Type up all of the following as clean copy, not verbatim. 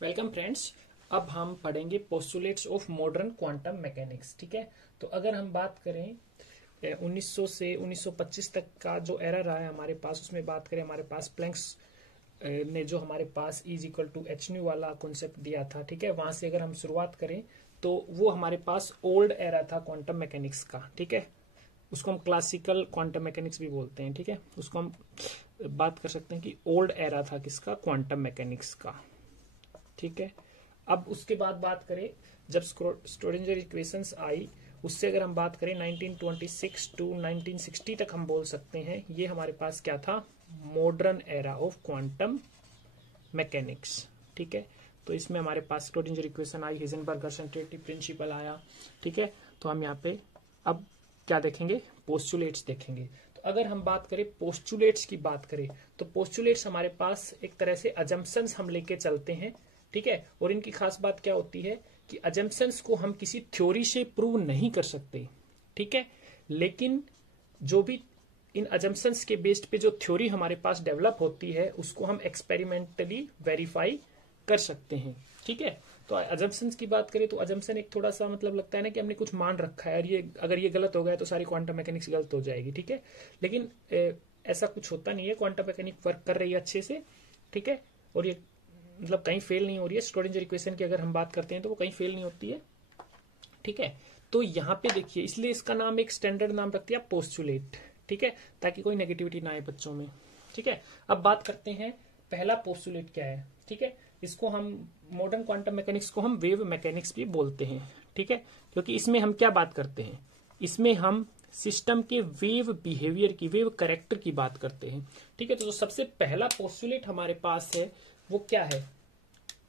Welcome friends. अब हम पढ़ेंगे postulates of modern quantum mechanics. ठीक है, तो अगर हम बात करें 1900 से 1925 तक का जो एरा रहा है हमारे पास, उसमें बात करें हमारे पास प्लैंक्स ने जो हमारे पास E equal to h nu वाला कॉन्सेप्ट दिया था। ठीक है, वहां से अगर हम शुरुआत करें तो वो हमारे पास ओल्ड एरा था क्वांटम मैकेनिक्स का। ठीक है, उसको हम क्लासिकल क्वांटम मैकेनिक्स भी बोलते हैं। ठीक है, उसको हम बात कर सकते हैं कि ओल्ड एरा था किसका, क्वांटम मैकेनिक्स का। ठीक है, अब उसके बाद बात करें जब स्क्रोडिंजर इक्वेशंस आई, उससे अगर हम बात करें 1926 टू 1960 तक हम बोल सकते हैं ये हमारे पास क्या था, modern era of quantum mechanics. ठीक है, तो इसमें हमारे पास स्क्रोडिंजर इक्वेशन आई, हिजेनबर्ग कंसंट्रेटिव प्रिंसिपल आया। ठीक है, तो हम यहाँ पे अब क्या देखेंगे, पोस्टुलेट्स देखेंगे। तो अगर हम बात करें पोस्टुलेट्स की बात करें तो पोस्टुलेट्स हमारे पास एक तरह से अजम्पशंस हम लेके चलते हैं। ठीक है, और इनकी खास बात क्या होती है कि अजम्पशंस को हम किसी थ्योरी से प्रूव नहीं कर सकते। ठीक है, लेकिन जो भी इन अजम्पशंस के बेस्ड पे जो थ्योरी हमारे पास डेवलप होती है उसको हम एक्सपेरिमेंटली वेरीफाई कर सकते हैं। ठीक है, तो अजम्पशंस की बात करें तो अजम्पशन एक थोड़ा सा मतलब लगता है ना कि हमने कुछ मान रखा है और ये अगर ये गलत हो गया तो सारी क्वांटम मैकेनिक्स गलत हो जाएगी। ठीक है, लेकिन ऐसा कुछ होता नहीं है, क्वांटम मैकेनिक वर्क कर रही है अच्छे से। ठीक है, और ये मतलब कहीं फेल नहीं हो रही है। स्क्रोडिंजर इक्वेशन की अगर हम बात करते हैं तो वो कहीं फेल नहीं होती है। ठीक है, तो यहाँ पे देखिए, इसलिए इसका नाम एक स्टैंडर्ड नाम रख दिया पोस्टुलेट। ठीक है, ताकि कोई नेगेटिविटी ना आए बच्चों में। ठीक है, अब बात करते हैं पहला पोस्टुलेट क्या है। ठीक है, इसको हम मॉडर्न क्वांटम मैकेनिक्स को हम वेव मैकेनिक्स भी बोलते हैं। ठीक है, क्योंकि इसमें हम क्या बात करते हैं, इसमें हम सिस्टम के वेव बिहेवियर की, वेव कैरेक्टर की बात करते हैं। ठीक है, तो जो सबसे पहला पोस्टुलेट हमारे पास है वो क्या है,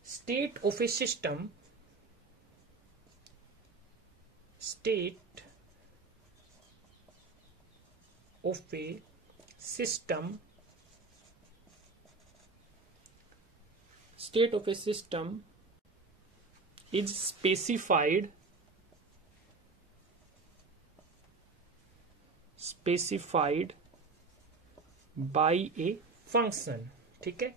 state of A system, state of A system, state of a system is specified by a function। ठीक है,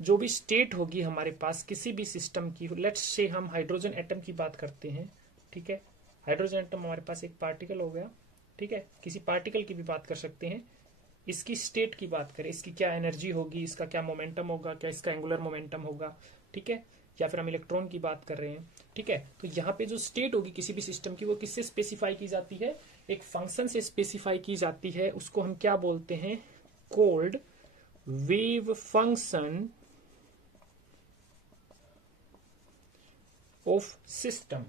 जो भी स्टेट होगी हमारे पास किसी भी सिस्टम की, लेट्स से हम हाइड्रोजन एटम की बात करते हैं। ठीक है, हाइड्रोजन एटम हमारे पास एक पार्टिकल हो गया। ठीक है, किसी पार्टिकल की भी बात कर सकते हैं। इसकी स्टेट की बात करें, इसकी क्या एनर्जी होगी, इसका क्या मोमेंटम होगा, क्या इसका एंगुलर मोमेंटम होगा। ठीक है, या फिर हम इलेक्ट्रॉन की बात कर रहे हैं। ठीक है, तो यहाँ पे जो स्टेट होगी किसी भी सिस्टम की वो किससे स्पेसिफाई की जाती है, एक फंक्शन से स्पेसिफाई की जाती है। उसको हम क्या बोलते हैं, cold wave function of system.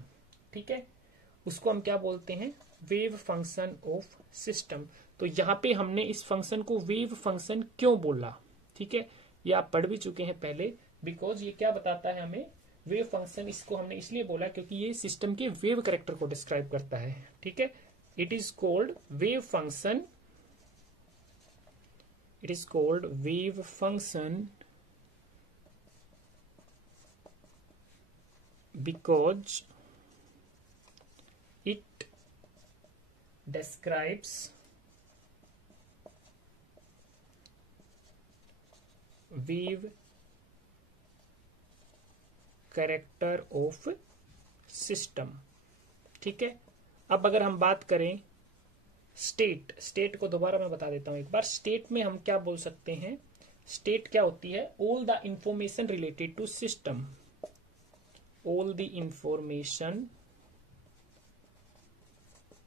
ठीक है, उसको हम क्या बोलते हैं, वेव फंक्शन ऑफ सिस्टम। तो यहां पे हमने इस फंक्शन को वेव फंक्शन क्यों बोला, ठीक है, ये आप पढ़ भी चुके हैं पहले। बिकॉज ये क्या बताता है हमें, वेव फंक्शन, इसको हमने इसलिए बोला क्योंकि ये सिस्टम के वेव कैरेक्टर को डिस्क्राइब करता है। ठीक है, it is called wave function, it is called wave function because it describes wave character of system। ठीक है, अब अगर हम बात करें स्टेट को दोबारा मैं बता देता हूं एक बार। स्टेट में हम क्या बोल सकते हैं, स्टेट क्या होती है, all the information related to system, all the information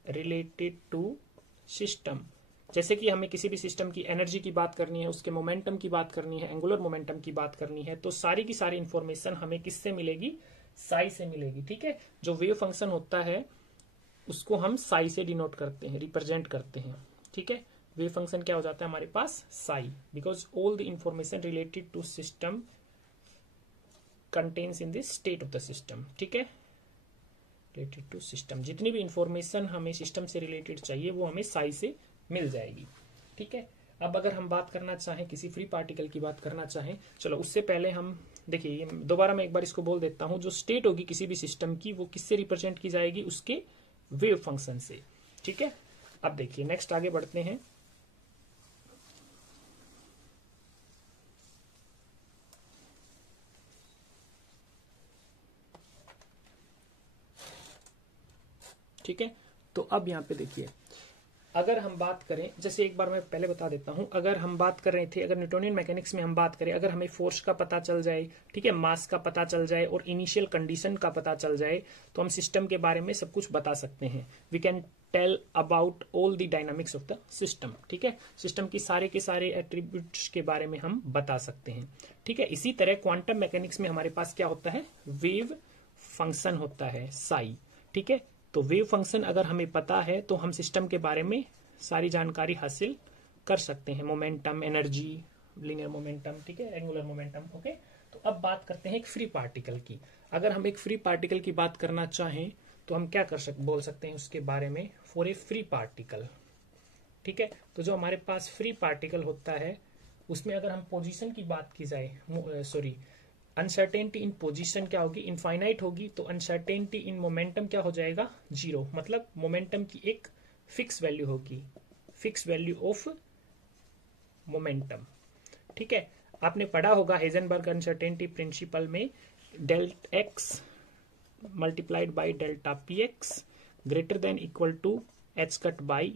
related to system। जैसे कि हमें किसी भी सिस्टम की एनर्जी की बात करनी है, उसके मोमेंटम की बात करनी है, एंगुलर मोमेंटम की बात करनी है, तो सारी की सारी इंफॉर्मेशन हमें किससे मिलेगी, साई से मिलेगी। ठीक है, जो वेव फंक्शन होता है उसको हम साई से डिनोट करते हैं, रिप्रेजेंट करते हैं। ठीक है, वेव फंक्शन क्या हो जाता है हमारे पास, psi, because all the information related to system contains in this state of the system. ठीक है, रिलेटेड टू सिस्टम, जितनी भी इंफॉर्मेशन हमें सिस्टम से रिलेटेड चाहिए वो हमें साई से मिल जाएगी। ठीक है, अब अगर हम बात करना चाहें, किसी फ्री पार्टिकल की बात करना चाहें, चलो उससे पहले हम देखिए, दोबारा मैं एक बार इसको बोल देता हूं। जो स्टेट होगी किसी भी सिस्टम की वो किससे रिप्रेजेंट की जाएगी, उसके वेव फंक्शन से। ठीक है, अब देखिए नेक्स्ट आगे बढ़ते हैं। ठीक है। तो अब यहाँ पे देखिए, अगर हम बात करें, जैसे एक बार मैं पहले बता देता हूं, अगर हम बात कर रहे थे, अगर न्यूटोनियन मैकेनिक्स में हम बात करें, अगर हमें फोर्स का पता चल जाए, ठीक है, मास का पता चल जाए और इनिशियल कंडीशन का पता चल जाए, तो हम सिस्टम के बारे में सब कुछ बता सकते हैं। We can tell about all the dynamics of the system, ठीक है, सिस्टम की सारे के सारे एट्रीब्यूट्स के बारे में हम बता सकते हैं, ठीक है। इसी तरह क्वांटम मैकेनिक्स में हमारे पास क्या होता है, वेव फंक्शन होता है साई, ठीक है। तो वेव फंक्शन अगर हमें पता है तो हम सिस्टम के बारे में सारी जानकारी हासिल कर सकते हैं, मोमेंटम, एनर्जी, लीनियर मोमेंटम, ठीक है, एंगुलर मोमेंटम, ओके। तो अब बात करते हैं एक फ्री पार्टिकल की। अगर हम एक फ्री पार्टिकल की बात करना चाहें तो हम क्या बोल सकते हैं उसके बारे में, फॉर ए फ्री पार्टिकल, ठीक है। तो जो हमारे पास फ्री पार्टिकल होता है उसमें अगर हम पोजीशन की बात की जाए, सॉरी, अनसर्टेनिटी इन पोजीशन क्या होगी, इनफाइनाइट होगी, तो अनसर्टेनिटी इन मोमेंटम क्या हो जाएगा, जीरो। मतलब मोमेंटम की एक फिक्स वैल्यू होगी, फिक्स वैल्यू ऑफ मोमेंटम, ठीक है। आपने पढ़ा होगा हेजनबर्ग अनसर्टेनिटी प्रिंसिपल में, delta x multiplied by delta p x greater than equal to H cut by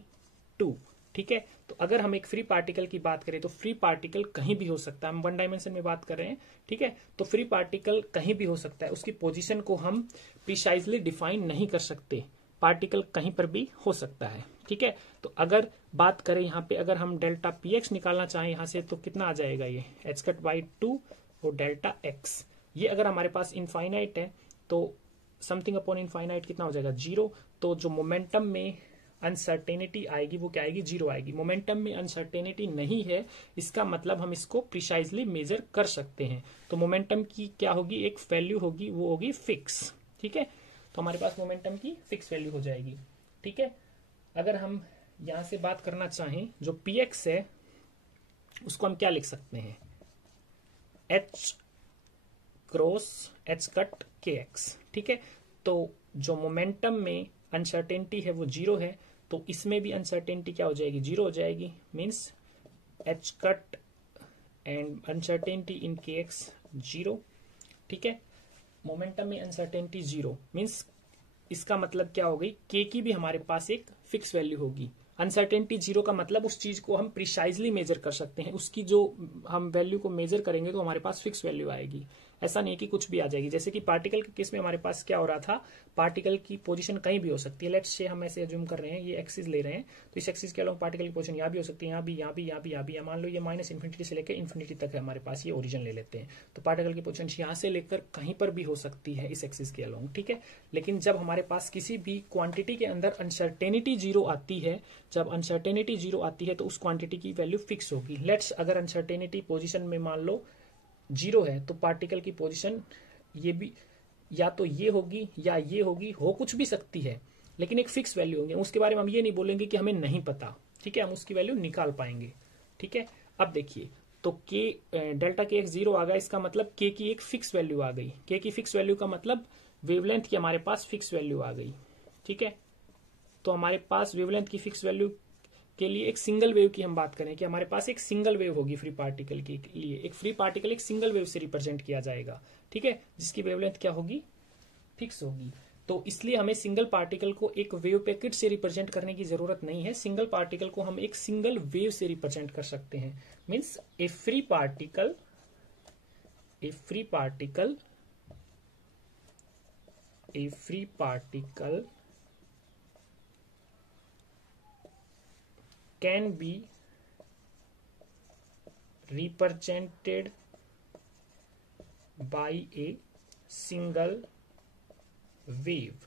2, ठीक है। तो अगर हम एक फ्री पार्टिकल की बात करें तो फ्री पार्टिकल कहीं भी हो सकता है, हम वन डायमेंशन में बात कर रहे हैं, ठीक है। तो फ्री पार्टिकल कहीं भी हो सकता है, उसकी पोजीशन को हम प्रिसाइजली डिफाइन नहीं कर सकते, पार्टिकल कहीं पर भी हो सकता है, ठीक है। तो अगर बात करें यहाँ पे, अगर हम डेल्टा पी एक्स निकालना चाहें यहाँ से, तो कितना आ जाएगा, ये एच कट बाई 2 और डेल्टा एक्स, ये अगर हमारे पास इनफाइनाइट है तो समथिंग अपॉन इनफाइनाइट कितना हो जाएगा, जीरो। तो जो मोमेंटम में अनसर्टेनिटी आएगी वो क्या आएगी, जीरो आएगी। मोमेंटम में अनसर्टेनिटी नहीं है, इसका मतलब हम इसको प्रिसाइजली मेजर कर सकते हैं। तो मोमेंटम की क्या होगी, एक वैल्यू होगी, वो होगी फिक्स, ठीक है। तो हमारे पास मोमेंटम की फिक्स वैल्यू हो जाएगी, ठीक है। अगर हम यहां से बात करना चाहें, जो पी एक्स है उसको हम क्या लिख सकते हैं, एच क्रॉस एच कट के एक्स, ठीक है। तो जो मोमेंटम में अनसर्टेनिटी है वो जीरो है, तो इसमें भी अनसर्टेनिटी क्या हो जाएगी, जीरो हो जाएगी। Means H cut and uncertainty इन के एक्स जीरो, ठीक है। मोमेंटम में अनसर्टेनिटी जीरो मीन्स इसका मतलब क्या हो गई, के की भी हमारे पास एक फिक्स वैल्यू होगी। अनसर्टेनिटी जीरो का मतलब उस चीज को हम प्रिसाइजली मेजर कर सकते हैं, उसकी जो हम वैल्यू को मेजर करेंगे तो हमारे पास फिक्स वैल्यू आएगी, ऐसा नहीं कि कुछ भी आ जाएगी। जैसे कि पार्टिकल के केस में हमारे पास क्या हो रहा था, पार्टिकल की पोजीशन कहीं भी हो सकती है। लेट्स से हम ऐसे अज्यूम कर रहे हैं, ये एक्सिस ले रहे हैं, तो इस एक्सिस के अलावा पार्टिकल की पोजीशन यहाँ भी हो सकती है, यहाँ भी, यहाँ भी, यहाँ भी, यहाँ भी। मान लो ये माइनस इन्फिनिटी से लेकर इन्फिनिटी तक है हमारे पास, ये ओरिजिन ले लेते हैं, तो पार्टिकल की पोजीशन यहाँ से लेकर कहीं पर भी हो सकती है इस एक्सिस के अलावा, ठीक है। लेकिन जब हमारे पास किसी भी क्वांटिटी के अंदर अनसर्टेनिटी जीरो आती है, जब अनसर्टेनिटी जीरो आती है तो उस क्वांटिटी की वैल्यू फिक्स होगी। लेट्स अगर अनसर्टेनिटी पोजीशन में मान लो जीरो है, तो पार्टिकल की पोजीशन ये भी या तो ये होगी या ये होगी, हो कुछ भी सकती है, लेकिन एक फिक्स वैल्यू होगी। उसके बारे में हम ये नहीं बोलेंगे कि हमें नहीं पता, ठीक है, हम उसकी वैल्यू निकाल पाएंगे, ठीक है। अब देखिए, तो के डेल्टा के एक्स जीरो आ गया, इसका मतलब के की एक फिक्स वैल्यू आ गई। के की फिक्स वैल्यू का मतलब वेवलेंथ की हमारे पास फिक्स वैल्यू आ गई, ठीक है। तो हमारे पास वेवलेंथ की फिक्स वैल्यू के लिए एक सिंगल वेव की हम बात करें कि हमारे पास एक सिंगल वेव होगी फ्री पार्टिकल के लिए, एक फ्री पार्टिकल एक सिंगल वेव से रिप्रेजेंट किया जाएगा, ठीक है, जिसकी वेवलेंथ क्या होगी, फिक्स होगी। तो इसलिए हमें सिंगल पार्टिकल को एक वेव पैकेट से रिप्रेजेंट करने की जरूरत नहीं है, सिंगल पार्टिकल को हम एक सिंगल वेव से रिप्रेजेंट कर सकते हैं। Means A free particle can be represented by a single wave.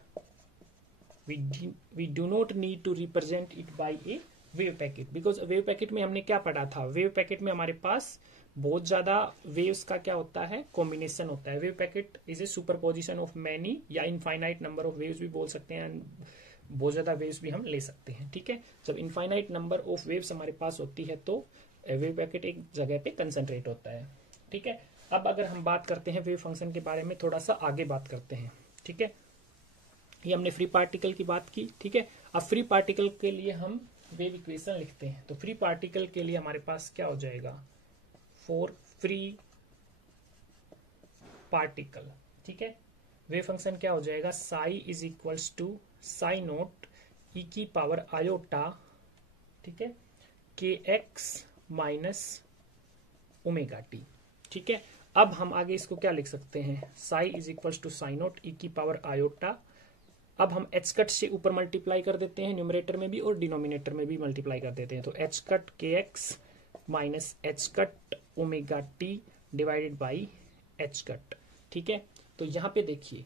We do not need to represent it by a wave packet, because wave packet में हमने क्या पढ़ा था, वेव पैकेट में हमारे पास बहुत ज्यादा वेव्स का क्या होता है, कॉम्बिनेशन होता है। Wave packet is a superposition of many या इनफाइनाइट नंबर ऑफ वेव्स भी बोल सकते हैं, बहुत ज्यादा वेव्स भी हम ले सकते हैं, ठीक है। जब इनफाइनाइट नंबर ऑफ वेव्स हमारे पास होती है तो वेव पैकेट एक जगह पे कंसंट्रेट होता है, ठीक है। अब अगर हम बात करते हैं वेव फंक्शन के बारे में, थोड़ा सा आगे बात करते हैं, ठीक है। ये हमने फ्री पार्टिकल की बात की, ठीक है। अब फ्री पार्टिकल के लिए हम वेव इक्वेशन लिखते हैं, तो फ्री पार्टिकल के लिए हमारे पास क्या हो जाएगा, फॉर फ्री पार्टिकल, ठीक है, वेव फंक्शन क्या हो जाएगा, psi is equals to psi naught e की पावर आयोटा, ठीक है, के एक्स माइनस ओमेगा टी। ठीक है, अब हम आगे इसको क्या लिख सकते हैं, psi is equals to psi naught e की पावर आयोटा। अब हम एच कट से ऊपर मल्टीप्लाई कर देते हैं, न्यूमरेटर में भी और डिनोमिनेटर में भी मल्टीप्लाई कर देते हैं, तो एच कट के x minus H cut omega T divided by h cut. ठीक है, तो यहां पे देखिए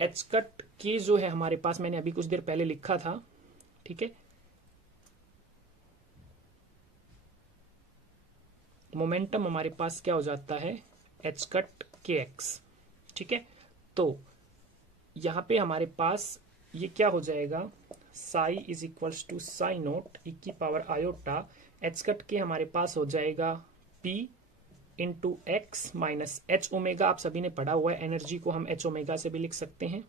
एच कट के जो है हमारे पास, मैंने अभी कुछ देर पहले लिखा था, ठीक है, मोमेंटम हमारे पास क्या हो जाता है, एच कट के एक्स। ठीक है, तो यहां पे हमारे पास ये क्या हो जाएगा, psi is equals to psi naught e की पावर आयोटा, एच कट के हमारे पास हो जाएगा P into x minus H omega, आप सभी ने पढ़ा हुआ है, एनर्जी को हम एच ओमेगा से भी लिख सकते हैं।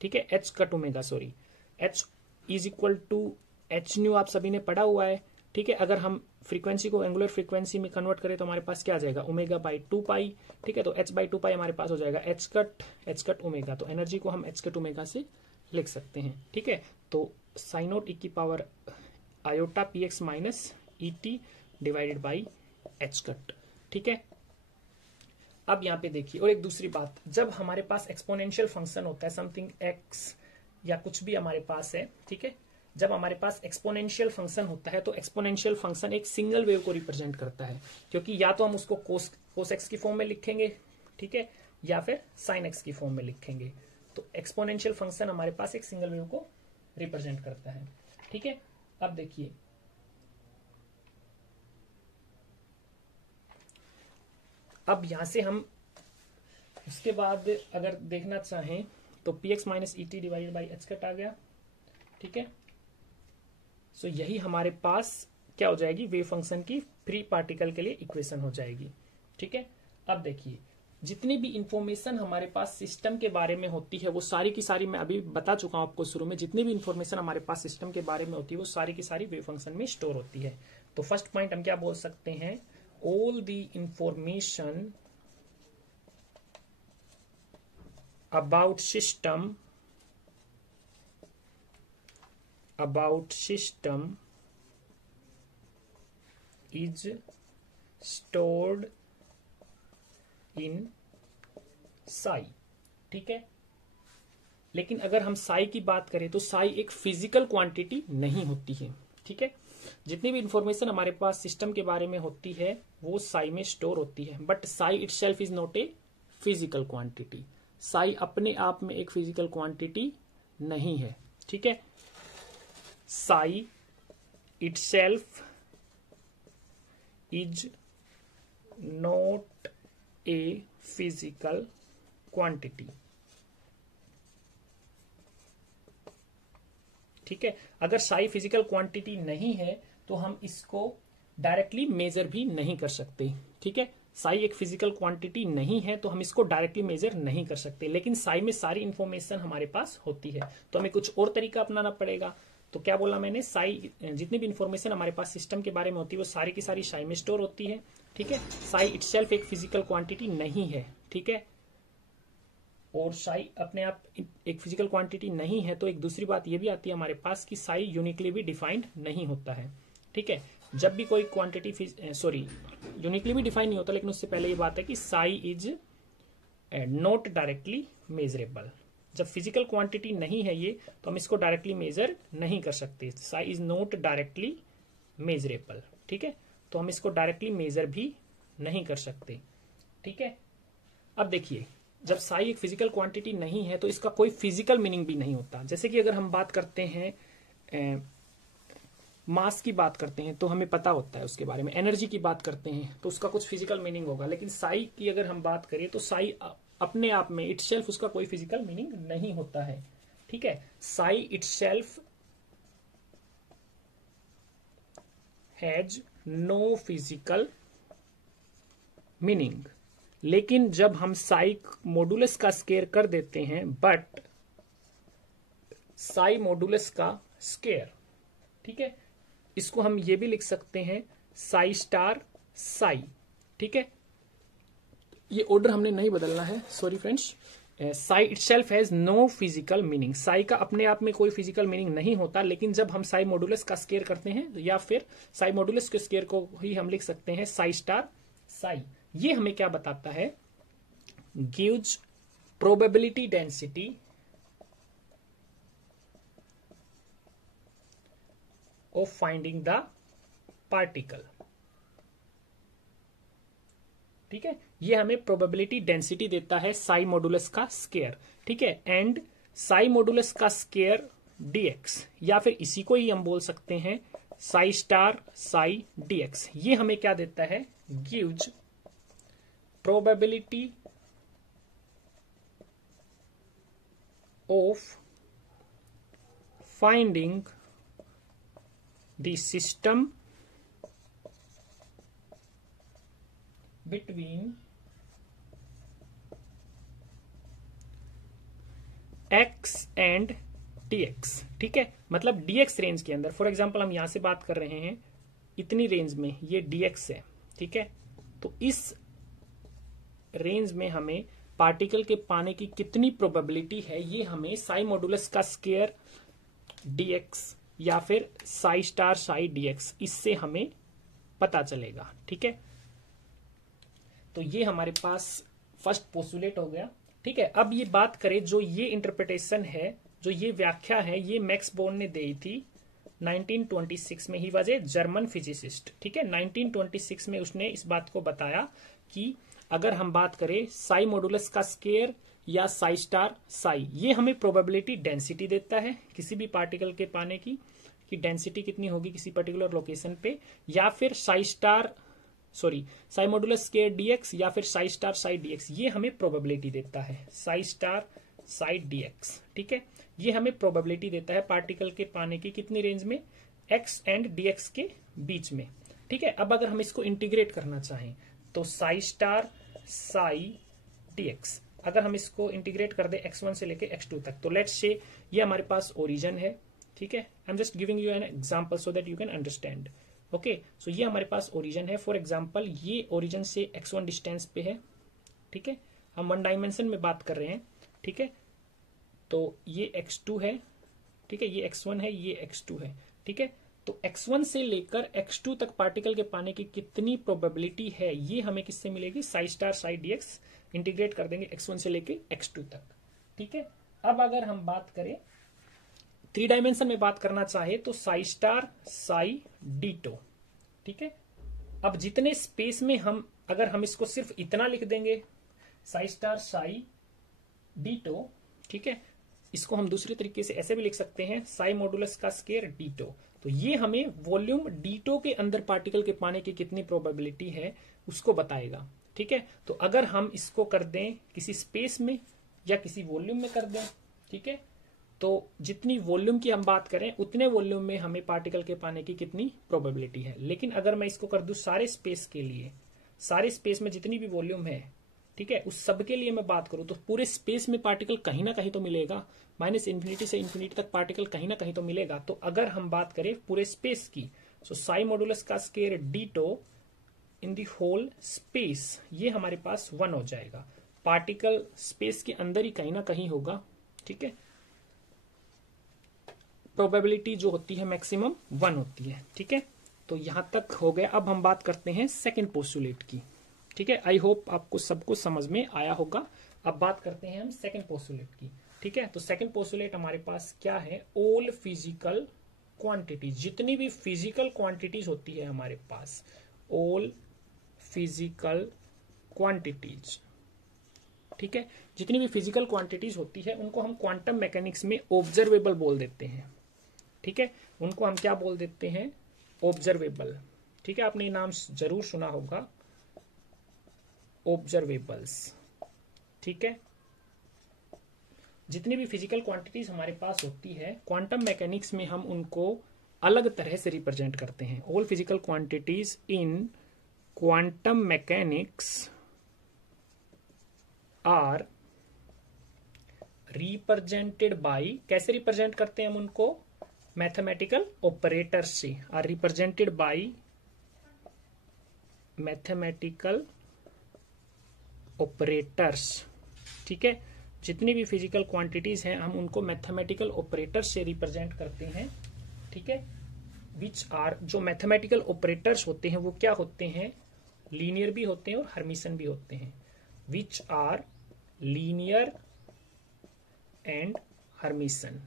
ठीक है, h cut omega, sorry, h is equal to h nu, आप सभी ने पढ़ा हुआ है। ठीक है, अगर हम फ्रीक्वेंसी को एंगुलर फ्रीक्वेंसी में कन्वर्ट करें तो हमारे पास क्या आ जाएगा, ओमेगा बाई 2 पाई। ठीक है, तो एच बाई 2 पाई हमारे पास हो जाएगा एच कट ओमेगा, तो एनर्जी को हम एच कट ओमेगा से लिख सकते हैं। ठीक है, तो साइन नोट ई की power iota P x minus e t divided by h cut. ठीक है, अब यहां पे देखिए, और एक दूसरी बात, जब हमारे पास एक्सपोनेंशियल फंक्शन होता है, समथिंग एक्स या कुछ भी हमारे पास है, ठीक है, जब हमारे पास एक्सपोनेंशियल फंक्शन होता है तो एक्सपोनेंशियल फंक्शन एक सिंगल वेव को रिप्रेजेंट करता है, क्योंकि या तो हम उसको कोस एक्स की फॉर्म में लिखेंगे, ठीक है, या फिर साइन एक्स की फॉर्म में लिखेंगे। तो एक्सपोनेंशियल फंक्शन हमारे पास एक सिंगल वेव को रिप्रेजेंट करता है। ठीक है, अब देखिए, अब यहां से हम उसके बाद अगर देखना चाहें तो p x minus e t divided by h cut आ गया। ठीक है, सो यही हमारे पास क्या हो जाएगी, वेव फंक्शन की फ्री पार्टिकल के लिए इक्वेशन हो जाएगी। ठीक है, अब देखिए, जितनी भी इंफॉर्मेशन हमारे पास सिस्टम के बारे में होती है वो सारी की सारी, मैं अभी बता चुका हूं आपको शुरू में, जितनी भी इंफॉर्मेशन हमारे पास सिस्टम के बारे में होती है वो सारी की सारी वेव फंक्शन में स्टोर होती है। तो फर्स्ट पॉइंट हम क्या बोल सकते हैं, all the information about system is stored in psi। ठीक है, लेकिन अगर हम साई की बात करें तो साई एक फिजिकल क्वांटिटी नहीं होती है। ठीक है, जितनी भी इंफॉर्मेशन हमारे पास सिस्टम के बारे में होती है वो साई में स्टोर होती है, but Sai itself is not a physical quantity. Sai अपने आप में एक फिजिकल क्वांटिटी नहीं है। ठीक है, psi itself is not a physical quantity. ठीक है, अगर साई फिजिकल क्वांटिटी नहीं है तो हम इसको डायरेक्टली मेजर भी नहीं कर सकते। ठीक है, साई एक फिजिकल क्वांटिटी नहीं है तो हम इसको डायरेक्टली मेजर नहीं कर सकते, लेकिन साई में सारी इंफॉर्मेशन हमारे पास होती है, तो हमें कुछ और तरीका अपनाना पड़ेगा। तो क्या बोला मैंने, साई जितनी भी इंफॉर्मेशन हमारे पास सिस्टम के बारे में होती है वो सारी की सारी साई में स्टोर होती है। ठीक है, साई इटसेल्फ एक फिजिकल क्वांटिटी नहीं है। ठीक है, और साई अपने आप एक फिजिकल क्वांटिटी नहीं है, तो एक दूसरी बात ये भी आती है हमारे पास कि साई यूनिकली भी डिफाइंड नहीं होता है। ठीक है, जब भी कोई क्वांटिटी यूनिकली भी डिफाइन नहीं होता, लेकिन उससे पहले ये बात है कि Sai is not directly measurable. जब फिजिकल क्वांटिटी नहीं है ये, तो हम इसको डायरेक्टली मेजर नहीं कर सकते। Sai is not directly measurable. ठीक है, तो हम इसको डायरेक्टली मेजर भी नहीं कर सकते। ठीक है, अब देखिए, जब साई एक फिजिकल क्वांटिटी नहीं है तो इसका कोई फिजिकल मीनिंग भी नहीं होता। जैसे कि अगर हम बात करते हैं मास की बात करते हैं तो हमें पता होता है उसके बारे में, एनर्जी की बात करते हैं तो उसका कुछ फिजिकल मीनिंग होगा, लेकिन साई की अगर हम बात करें तो साई अपने आप में इटसेल्फ उसका कोई फिजिकल मीनिंग नहीं होता है। ठीक है, psi itself has no physical meaning, लेकिन जब हम साई मॉडुलस का स्केयर कर देते हैं, बट साई मॉडुलस का स्केयर, ठीक है, इसको हम ये भी लिख सकते हैं साई स्टार साई। ठीक है, ये ऑर्डर हमने नहीं बदलना है, sorry friends, psi itself has no physical meaning. Psi का अपने आप में कोई फिजिकल मीनिंग नहीं होता, लेकिन जब हम साई मॉडुलस का स्केयर करते हैं या फिर साई मॉडुलस के स्केयर को ही हम लिख सकते हैं साई स्टार साई। ये हमें क्या बताता है, gives probability density of finding the particle. ठीक है, ये हमें प्रोबेबिलिटी डेंसिटी देता है साई मॉडुलस का स्केयर। ठीक है, एंड साई मॉडुलस का स्केयर dx, या फिर इसी को ही हम बोल सकते हैं साई स्टार साई dx। ये हमें क्या देता है, gives probability of finding the system between x and dx। ठीक है, मतलब dx रेंज के अंदर, फॉर एग्जांपल हम यहां से बात कर रहे हैं इतनी रेंज में, ये dx है। ठीक है, तो इस रेंज में हमें पार्टिकल के पाने की कितनी प्रोबेबिलिटी है, ये हमें साई मॉडुलस का स्केयर dx या फिर साई स्टार साई dx, इससे हमें पता चलेगा। ठीक है, तो ये हमारे पास फर्स्ट पोस्टुलेट हो गया। ठीक है, अब ये बात करें, जो ये इंटरप्रिटेशन है, जो ये व्याख्या है, ये मैक्स बोर्न ने दी थी 1926 में। He was a German physicist. ठीक है, 1926 में उसने इस बात को बताया कि अगर हम बात करें साई मॉडुलस का स्केयर या साई स्टार साई, ये हमें प्रोबेबिलिटी डेंसिटी देता है किसी भी पार्टिकल के पाने की, कि डेंसिटी कितनी होगी किसी पर्टिकुलर लोकेशन पे, या फिर साई मॉडुलस स्केयर dx या फिर साई स्टार साई dx, ये हमें प्रोबेबिलिटी देता है साई स्टार साई dx। ठीक है, ये हमें प्रोबेबिलिटी देता है पार्टिकल के पाने की कितनी रेंज में, x एंड dx के बीच में। ठीक है, अब अगर हम इसको इंटीग्रेट करना चाहें तो साई स्टार साई dx, अगर हम इसको इंटीग्रेट कर दे x1 से लेके x2 तक, तो लेट्स से ये हमारे पास ओरिजिन है। ठीक है, I am just giving you an example so that you can understand. Okay, so ये हमारे पास ओरिजिन है। फॉर एग्जांपल ये ओरिजिन से x1 डिस्टेंस पे है। ठीक है, हम वन डायमेंशन में बात कर रहे हैं। ठीक है, तो ये x2 है। ठीक है, ये x1 है, ये x2 है। ठीक है, तो x1 से लेकर x2 तक पार्टिकल के पाने की कितनी प्रोबेबिलिटी है, ये हमें किससे मिलेगी, Sai star Sai dx। Integrate कर देंगे x1 से लेके x2 तक। ठीक है, अब अगर हम बात करें 3 डायमेंशन में बात करना चाहे तो साई स्टार साई डीटो। ठीक है, अब जितने स्पेस में अगर हम इसको सिर्फ इतना लिख देंगे साई स्टार साई डीटो, ठीक है, इसको हम दूसरे तरीके से ऐसे भी लिख सकते हैं साई मॉडुलस का स्केयर डीटो। तो ये हमें वॉल्यूम डीटो के अंदर पार्टिकल के पाने की कितनी प्रोबेबिलिटी है उसको बताएगा। ठीक है, तो अगर हम इसको कर दें किसी स्पेस में या किसी वॉल्यूम में कर दें, ठीक है, तो जितनी वॉल्यूम की हम बात करें उतने वॉल्यूम में हमें पार्टिकल के पाने की कितनी प्रोबेबिलिटी है। लेकिन अगर मैं इसको कर दूं सारे स्पेस के लिए, सारे स्पेस में जितनी भी वॉल्यूम है, ठीक है, उस सब के लिए मैं बात करूं तो पूरे स्पेस में पार्टिकल कहीं ना कहीं तो मिलेगा, माइनस इन्फिनिटी से इन्फिनिटी तक पार्टिकल कहीं ना कहीं तो मिलेगा। तो अगर हम बात करें पूरे स्पेस की, सो साई मॉडुलस का square d tau in the whole space, ये हमारे पास 1 हो जाएगा। पार्टिकल स्पेस के अंदर ही कहीं ना कहीं होगा। ठीक है, प्रोबेबिलिटी जो होती है मैक्सिमम 1 होती है। ठीक है, तो यहां तक हो गया। अब हम बात करते हैं सेकंड पोस्टुलेट की। ठीक है, आई होप आपको सब कुछ समझ में आया होगा। अब बात करते हैं हम सेकंड पोस्टुलेट की। ठीक है, तो सेकंड पोस्टुलेट हमारे पास क्या है, ऑल फिजिकल क्वांटिटीज, जितनी भी फिजिकल क्वांटिटीज होती है हमारे पास, ऑल फिजिकल क्वांटिटीज, ठीक है, जितनी भी फिजिकल क्वांटिटीज होती है उनको हम क्वांटम मैकेनिक्स में ऑब्जर्वेबल बोल देते हैं। ठीक है, उनको हम क्या बोल देते हैं, ऑब्जर्वेबल। ठीक है, आपने ये नाम जरूर सुना होगा, ऑब्जर्वेबल्स। ठीक है, जितनी भी फिजिकल क्वांटिटीज हमारे पास होती है क्वांटम मैकेनिक्स में हम उनको अलग तरह से रिप्रेजेंट करते हैं। All physical quantities in quantum mechanics are represented by, कैसे रिप्रेजेंट करते हैं हम उनको, मैथमेटिकल ऑपरेटर से, are represented by mathematical operators. ठीक है, जितनी भी फिजिकल क्वांटिटीज हैं हम उनको मैथमेटिकल ऑपरेटर से रिप्रेजेंट करते हैं, ठीक है। विच आर, जो मैथमेटिकल ऑपरेटर्स होते हैं वो क्या होते हैं, लीनियर भी होते हैं और हर्मिशन भी होते हैं। Which are linear and Hermitian,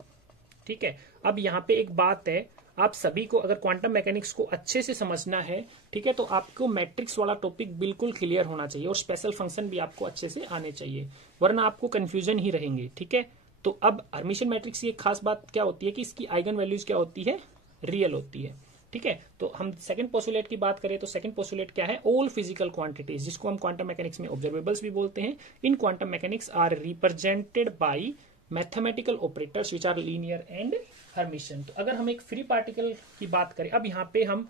ठीक है। अब यहाँ पे एक बात है, आप सभी को अगर क्वांटम मैकेनिक्स को अच्छे से समझना है, ठीक है, तो आपको मैट्रिक्स वाला टॉपिक बिल्कुल क्लियर होना चाहिए और स्पेशल फंक्शन भी आपको अच्छे से आने चाहिए, वरना आपको कंफ्यूजन ही रहेंगे, ठीक है। तो अब हर्मिशन मैट्रिक्स की एक खास बात क्या होती है कि इसकी आइगन वैल्यूज क्या होती है, रियल होती है, ठीक है। तो हम सेकंड पोस्टुलेट की बात करें तो सेकंड पोस्टुलेट क्या है, ऑल फिजिकल क्वांटिटीज, जिसको हम क्वांटम मैकेनिक्स में ऑब्जर्वेबल्स भी बोलते हैं, in quantum mechanics are represented by mathematical operators which are linear and Hermitian. तो अगर हम एक फ्री पार्टिकल की बात करें, अब यहाँ पे हम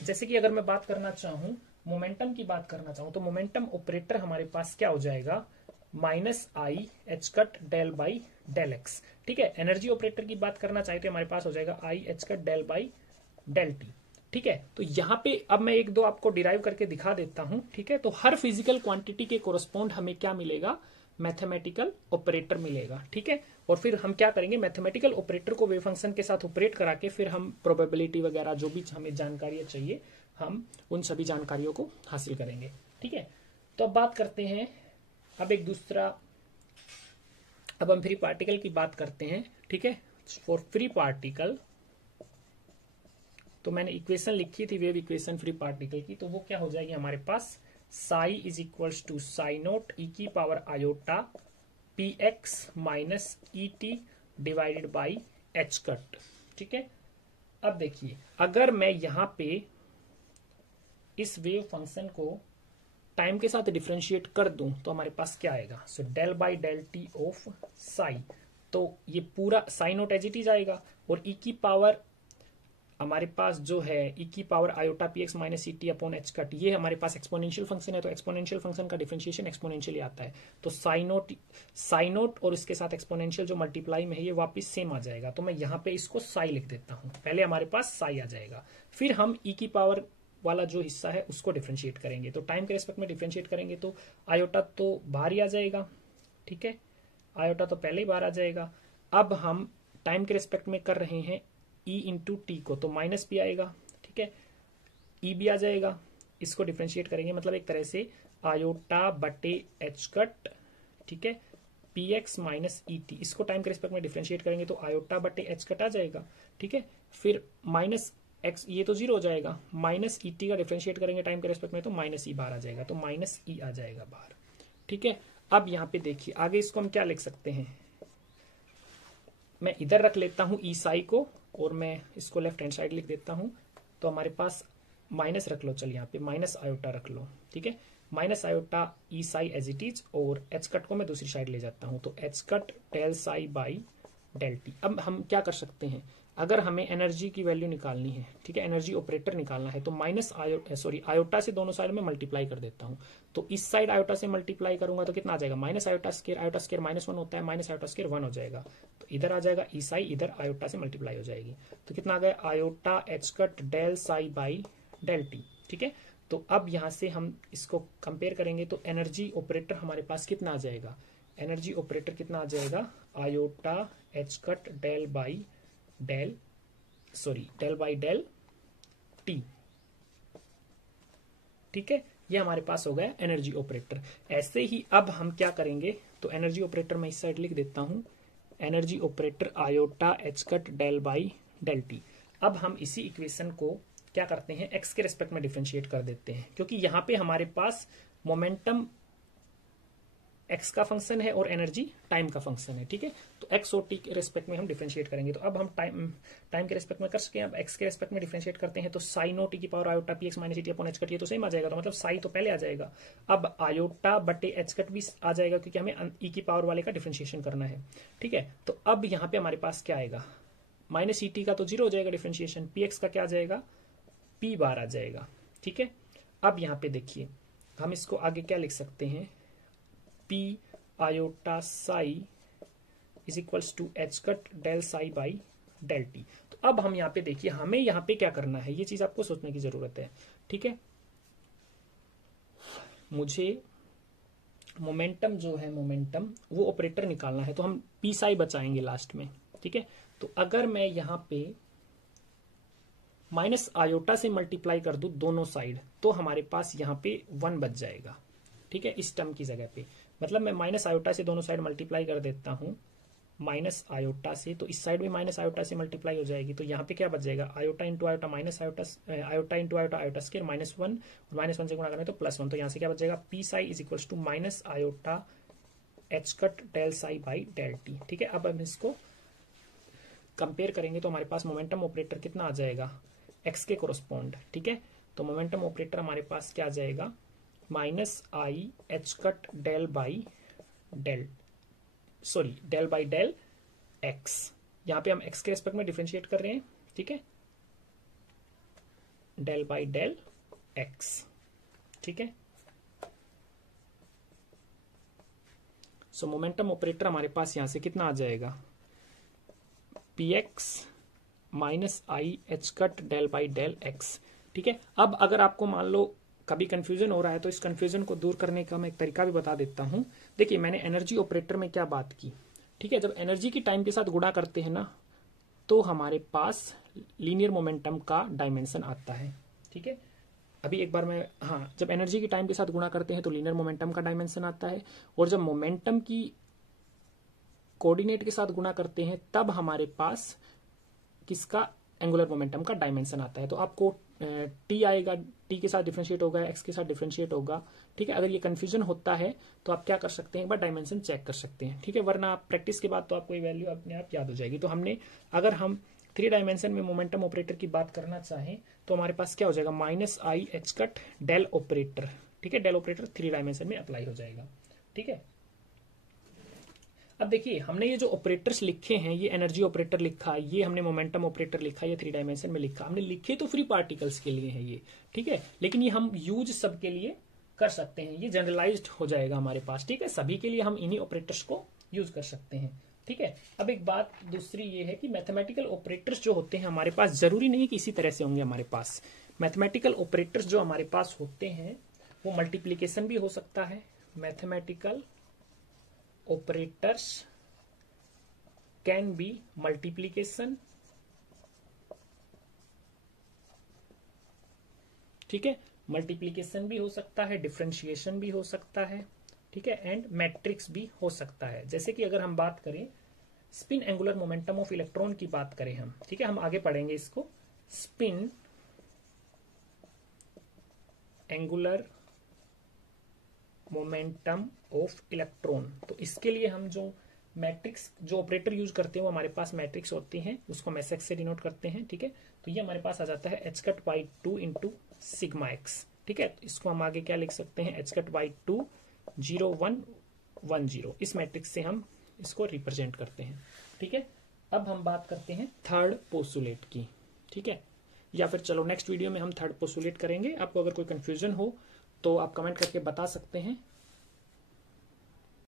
जैसे कि अगर मैं बात करना चाहूं मोमेंटम की बात करना चाहूं तो मोमेंटम ऑपरेटर हमारे पास क्या हो जाएगा, minus I H cut del by del x, ठीक है। एनर्जी ऑपरेटर की बात करना चाहे तो हमारे पास हो जाएगा i H cut del by del T, ठीक है। तो यहाँ पे अब मैं एक दो आपको डिराइव करके दिखा देता हूं, ठीक है। तो हर फिजिकल क्वांटिटी के कोरस्पॉन्ड हमें क्या मिलेगा, मैथमेटिकल ऑपरेटर मिलेगा, ठीक है। और फिर हम क्या करेंगे, मैथमेटिकल ऑपरेटर को वेव फंक्शन के साथ ऑपरेट करा के फिर हम प्रोबेबिलिटी वगैरह जो भी हमें जानकारी चाहिए हम उन सभी जानकारियों को हासिल करेंगे, ठीक है। तो अब बात करते हैं, अब एक दूसरा, अब हम फ्री पार्टिकल की बात करते हैं, ठीक है। फॉर फ्री पार्टिकल तो मैंने इक्वेशन लिखी थी वेव इक्वेशन फ्री पार्टिकल की, तो वो क्या हो जाएगी हमारे पास, psi is equals to psi naught e की power iota P x minus e t divided by h cut, ठीक है। अब देखिए अगर मैं यहां पे इस वेव फंक्शन को टाइम के साथ डिफरेंशिएट कर दूं तो हमारे पास क्या आएगा, so del by del t of psi, तो ये पूरा psi not as it is आएगा, और ई की पावर हमारे पास जो है ई की power iota P x minus C T upon H cut, ये हमारे पास एक्सपोनेंशियल फंक्शन है, तो एक्सपोनेंशियल फंक्शन का डिफरेंशिएशन एक्सपोनेंशियली आता है, तो साई नोट और इसके साथ एक्सपोनेंशियल जो मल्टीप्लाई में है ये वापस सेम आ जाएगा। तो मैं यहाँ पे इसको साई लिख देता हूँ, पहले हमारे पास साई आ जाएगा, फिर हम ई की पावर वाला जो हिस्सा है उसको डिफरेंशिएट करेंगे, तो टाइम के रेस्पेक्ट में डिफरेंशिएट करेंगे तो आयोटा तो बाहर ही आ जाएगा, ठीक है, आयोटा तो पहले ही बाहर आ जाएगा। अब हम टाइम के रेस्पेक्ट में कर रहे हैं ई इंटू टी को, तो माइनस भी आएगा, ठीक है, ई भी आ जाएगा, इसको डिफरेंशिएट करेंगे मतलब एक तरह से आयोटा बटे एच कट, ठीक है, P x minus e T, इसको टाइम के रेस्पेक्ट में डिफरेंशिएट करेंगे तो आयोटा बटे एच कट आ जाएगा, ठीक है, फिर माइनस एक्स ये तो जीरो हो जाएगा, माइनस ई टी का डिफरेंशिएट करेंगे टाइम के रेस्पेक्ट में तो माइनस ई बाहर आ जाएगा, तो माइनस ई आ जाएगा बाहर, ठीक है। अब यहाँ पे देखिए आगे इसको हम क्या लिख सकते हैं, मैं इधर रख लेता हूं ई साई को और मैं इसको लेफ्ट हैंड साइड लिख देता हूं, तो हमारे पास माइनस रख लो, चलिए यहाँ पे माइनस आयोटा रख लो, ठीक है, minus iota E psi as it is, और एच कट को मैं दूसरी साइड ले जाता हूं, तो H cut del psi by del T. अब हम क्या कर सकते हैं, अगर हमें एनर्जी की वैल्यू निकालनी है, ठीक है, एनर्जी ऑपरेटर निकालना है, तो माइनस आयोटा से दोनों साइड में मल्टीप्लाई कर देता हूं, तो इस साइड आयोटा से मल्टीप्लाई करूंगा तो कितना आ जाएगा, minus iota square minus one होता है, माइनस आयोटा स्केयर वन हो जाएगा, तो इधर आ जाएगा ई साई, इधर आयोटा से मल्टीप्लाई हो जाएगी, तो कितना आ गया iota H cut del psi by del T, ठीक है। तो अब यहां से हम इसको कंपेयर करेंगे तो एनर्जी ऑपरेटर हमारे पास कितना आ जाएगा, एनर्जी ऑपरेटर कितना आ जाएगा, iota H cut del by del T, ठीक है, ये हमारे पास हो गया एनर्जी ऑपरेटर। ऐसे ही अब हम क्या करेंगे, तो एनर्जी ऑपरेटर मैं इस साइड लिख देता हूं, energy operator iota H cut del by del T. अब हम इसी इक्वेशन को क्या करते हैं, एक्स के रेस्पेक्ट में डिफरेंशिएट कर देते हैं, क्योंकि यहां पे हमारे पास मोमेंटम एक्स का फंक्शन है और एनर्जी टाइम का फंक्शन है, ठीक है, तो एक्स और टी के रेस्पेक्ट में हम डिफरेंशिएट करेंगे। तो अब हम टाइम के रेस्पेक्ट में कर सके, अब एक्स के रेस्पेक्ट में डिफरेंशिएट करते हैं तो साई नोट की power iota P x minus T upon H cut, ये तो सेम आ जाएगा, तो मतलब साई तो पहले आ जाएगा, अब आयोटा बटे एच कट भी आ जाएगा क्योंकि हमें ई की पावर वाले का डिफरेंशिएशन करना है, ठीक है। तो अब यहाँ पे हमारे पास क्या आएगा, माइनस ई टी का तो जीरो हो जाएगा डिफरेंशिएशन, पी एक्स का क्या आ जाएगा, पी बार आ जाएगा, ठीक है। अब यहाँ पे देखिए हम इसको आगे क्या लिख सकते हैं, P iota psi is equals to H cut del psi by del T. तो अब हम यहाँ पे देखिए हमें यहाँ पे क्या करना है, ये चीज आपको सोचने की जरूरत है, ठीक है। मुझे मोमेंटम जो है, मोमेंटम वो ऑपरेटर निकालना है, तो हम पी साई बचाएंगे लास्ट में, ठीक है। तो अगर मैं यहां पे माइनस आयोटा से मल्टीप्लाई कर दूं दोनों साइड, तो हमारे पास यहाँ पे 1 बच जाएगा, ठीक है, इस टर्म की जगह पे। मतलब मैं माइनस आयोटा से दोनों साइड मल्टीप्लाई कर देता हूं, माइनस आयोटा से, तो इस साइड भी माइनस आयोटा से मल्टीप्लाई हो जाएगी, तो यहाँ पे क्या बच जाएगा, iota into iota minus iota, iota into iota iota square -1, और -1 से गुणा करें तो +1, तो यहाँ से क्या बच जाएगा, P psi is equals to minus iota H cut del psi by del T, ठीक है। अब हम इसको कंपेयर करेंगे तो हमारे पास मोमेंटम ऑपरेटर कितना आ जाएगा, एक्स के कोरस्पॉन्ड, ठीक है। तो मोमेंटम ऑपरेटर हमारे पास क्या आ जाएगा, minus I H cut del by del, sorry del by del X, यहां पे हम एक्स के रेस्पेक्ट में डिफरेंशिएट कर रहे हैं, ठीक है, डेल बाई डेल एक्स, ठीक है। सो मोमेंटम ऑपरेटर हमारे पास यहां से कितना आ जाएगा, P x minus I H cut del by del x, ठीक है। अब अगर आपको मान लो कभी कंफ्यूजन हो रहा है तो इस कंफ्यूजन को दूर करने का मैं एक तरीका भी बता देता हूं। देखिए मैंने एनर्जी ऑपरेटर में क्या बात की, ठीक है, जब एनर्जी की टाइम के साथ गुणा करते हैं ना, तो हमारे पास लीनियर मोमेंटम का डायमेंशन आता है, ठीक है। अभी एक बार मैं, हाँ, जब एनर्जी की टाइम के साथ गुणा करते हैं तो लीनियर मोमेंटम का डायमेंशन आता है, और जब मोमेंटम की कोऑर्डिनेट के साथ गुणा करते हैं तब हमारे पास किसका, एंगुलर मोमेंटम का डायमेंशन आता है। तो आपको टी आएगा, टी के साथ डिफरेंशिएट होगा, एक्स के साथ डिफरेंशिएट होगा, ठीक है। अगर ये कंफ्यूजन होता है तो आप क्या कर सकते हैं, एक बार डायमेंशन चेक कर सकते हैं, ठीक है, वरना आप प्रैक्टिस के बाद तो आपको ये वैल्यू अपने आप याद हो जाएगी। तो हमने, अगर हम 3 डायमेंशन में मोमेंटम ऑपरेटर की बात करना चाहें तो हमारे पास क्या हो जाएगा, minus I H cut del operator, ठीक है, डेल ऑपरेटर 3 डायमेंशन में अप्लाई हो जाएगा, ठीक है। अब देखिए हमने ये जो ऑपरेटर्स लिखे हैं, ये एनर्जी ऑपरेटर लिखा, ये हमने मोमेंटम ऑपरेटर लिखा, ये 3 डायमेंशन में लिखा, हमने लिखे तो फ्री पार्टिकल्स के लिए है ये, ठीक है, लेकिन ये हम यूज सबके लिए कर सकते हैं, ये जनरलाइज्ड हो जाएगा हमारे पास, ठीक है, सभी के लिए हम इन्हीं ऑपरेटर्स को यूज कर सकते हैं, ठीक है। अब एक बात दूसरी ये है कि मैथमेटिकल ऑपरेटर्स जो होते हैं हमारे पास, जरूरी नहीं कि इसी तरह से होंगे हमारे पास। मैथमेटिकल ऑपरेटर्स जो हमारे पास होते हैं वो मल्टीप्लीकेशन भी हो सकता है, mathematical operators can be multiplication, ठीक है, मल्टीप्लीकेशन भी हो सकता है, डिफरेंशिएशन भी हो सकता है, ठीक है, एंड मैट्रिक्स भी हो सकता है। जैसे कि अगर हम बात करें spin angular momentum of electron की बात करें हम, ठीक है, हम आगे पढ़ेंगे इसको, spin angular momentum of electron, तो इसके लिए हम जो मैट्रिक्स, जो ऑपरेटर यूज करते हैं वो हमारे पास मैट्रिक्स होती हैं, उसको हम एस एक्स से डिनोट करते हैं, ठीक है। तो ये हमारे पास आ जाता है h cut by 2 into sigma x, ठीक है। तो इसको हम आगे क्या लिख सकते हैं, एच कट बाई 2 0 1 1 0, इस मैट्रिक्स से हम इसको रिप्रेजेंट करते हैं, ठीक है। अब हम बात करते हैं थर्ड पोस्टुलेट की, ठीक है, या फिर चलो नेक्स्ट वीडियो में हम थर्ड पोस्टुलेट करेंगे। आपको अगर कोई कंफ्यूजन हो तो आप कमेंट करके बता सकते हैं।